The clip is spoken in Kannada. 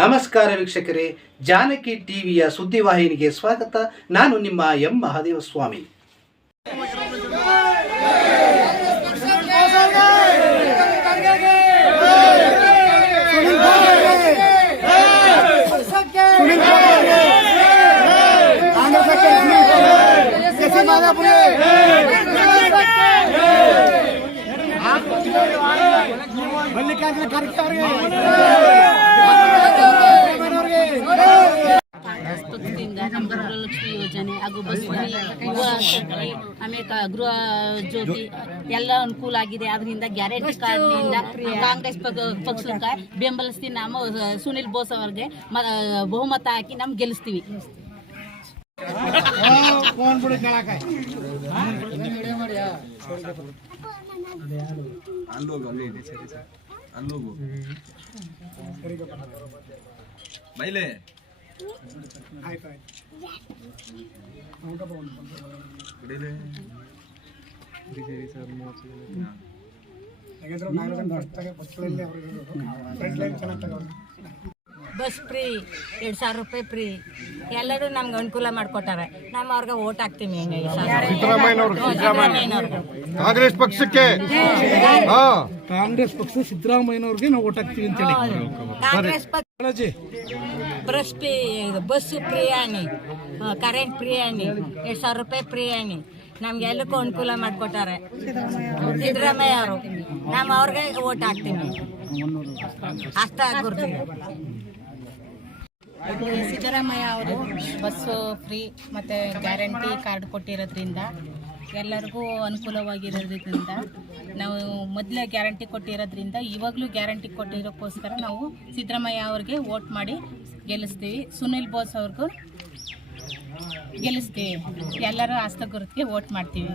ನಮಸ್ಕಾರ ವೀಕ್ಷಕರೇ, ಜಾನಕಿ ಟಿವಿಯ ಸುದ್ದಿವಾಹಿನಿಗೆ ಸ್ವಾಗತ. ನಾನು ನಿಮ್ಮ ಎಂ ಮಹಾದೇವ ಸ್ವಾಮಿ. ಗೃಹಲಕ್ಷ್ಮಿ ಯೋಜನೆ ಹಾಗೂ ಬಸ್ ಆಮೇಲೆ ಗೃಹ ಜ್ಯೋತಿ ಎಲ್ಲ ಅನುಕೂಲ ಆಗಿದೆ. ಅದರಿಂದ ಗ್ಯಾರಂಟಿ ಕಾರ್ಡ್ನಿಂದ ಕಾಂಗ್ರೆಸ್ ಪಕ್ಷಕ್ಕೆ ಬೆಂಬಲಿಸ್ತೀವಿ. ನಾವು ಸುನಿಲ್ ಬೋಸ್ ಅವರಿಗೆ ಬಹುಮತ ಹಾಕಿ ನಮ್ ಗೆಲ್ಲಿಸ್ತೀವಿ. ಬಸ್ ಫ್ರೀ, 2,000 ರೂಪಾಯಿ ಫ್ರೀ, ಎಲ್ಲರೂ ನಮ್ಗೆ ಅನುಕೂಲ ಮಾಡಿಕೊಟ್ಟಾರೆ. ನಾವು ಅವ್ರಿಗೆ ಓಟ್ ಹಾಕ್ತೀವಿ. ಕಾಂಗ್ರೆಸ್ ಪಕ್ಷಕ್ಕೆ ಸಿದ್ದರಾಮಯ್ಯನವ್ರಿಗೆ ನಾವು ಓಟ್ ಹಾಕ್ತೀವಿ ಅಂತ ಹೇಳಿ. ಕಾಂಗ್ರೆಸ್ ಪಕ್ಷ ಬಸ್ ಫ್ರೀ ಆಣಿ, ಕರೆಂಟ್ ಫ್ರೀ ಆಣಿ, 2,000 ರೂಪಾಯಿ ಫ್ರೀ ಆಣಿ, ನಮ್ಗೆ ಎಲ್ಲಕ್ಕೂ ಅನುಕೂಲ ಮಾಡಿಕೊಟ್ಟಾರೆ ಸಿದ್ದರಾಮಯ್ಯ ಅವರು. ನಾವು ಅವ್ರಿಗೆ ಓಟ್ ಹಾಕ್ತೀವಿ. ಅಷ್ಟ ಗುರ್ತೀವಿ. ಸಿದ್ದರಾಮಯ್ಯ ಅವರು ಬಸ್ಸು ಫ್ರೀ ಮತ್ತು ಗ್ಯಾರಂಟಿ ಕಾರ್ಡ್ ಕೊಟ್ಟಿರೋದ್ರಿಂದ ಎಲ್ಲರಿಗೂ ಅನುಕೂಲವಾಗಿರೋದ್ರಿಂದ ನಾವು ಮೊದಲೇ ಗ್ಯಾರಂಟಿ ಕೊಟ್ಟಿರೋದ್ರಿಂದ ಇವಾಗಲೂ ಗ್ಯಾರಂಟಿ ಕೊಟ್ಟಿರೋಕ್ಕೋಸ್ಕರ ನಾವು ಸಿದ್ದರಾಮಯ್ಯ ಅವ್ರಿಗೆ ವೋಟ್ ಮಾಡಿ ಗೆಲ್ಲಿಸ್ತೀವಿ. ಸುನಿಲ್ ಬೋಸ್ ಅವ್ರಿಗೂ ಗೆಲ್ಲಿಸ್ತೀವಿ. ಎಲ್ಲರೂ ಆಸ್ತ ಗುರುತಿಗೆ ವೋಟ್ ಮಾಡ್ತೀವಿ.